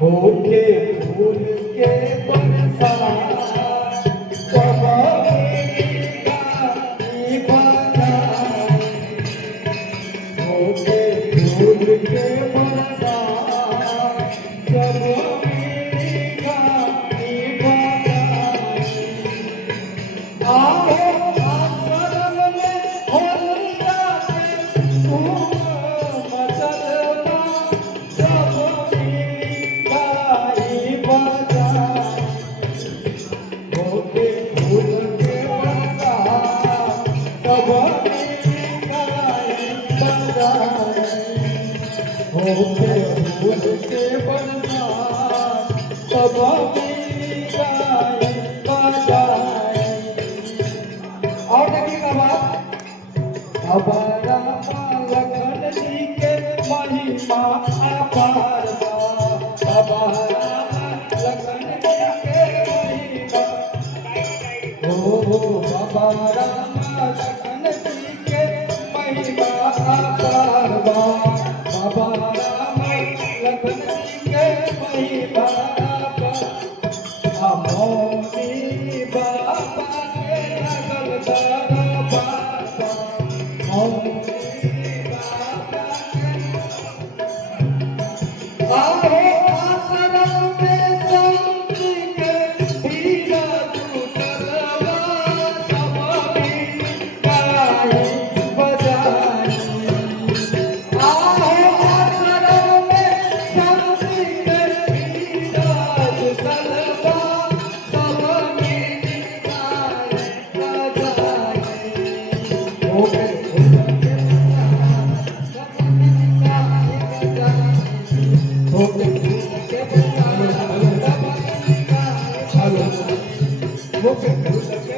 होके फूल के बरसात सब गाई बजाई। होके फूल के बरसात सब गाई बजाई। आओ आश्रम में होलिया के धूम मचलवा सब गाई बजाई। होके फूल के बरसात सब गाई बजाई। होके फूल के बरसात सब गाई बजाई। और देखिएगा बात, हमारा लखन जी के महिमा अपार बा। हमारा लखन जी के महिमा, ओ हमारा लखन जी के महिमा अपार बा। हमारा लखन जी के महिमा अपार। मोनी बाबा के लगल दरबार, मोनी बाबा के आओ आश्रम में शांति के हीरा जुटलवा सब गाई बजाई। आओ आश्रम में शांति के हीरा जुटलवा सब गाई बजाई। होके फूल के होके फूल के बरसात सब गाई बजाई। होके फूल के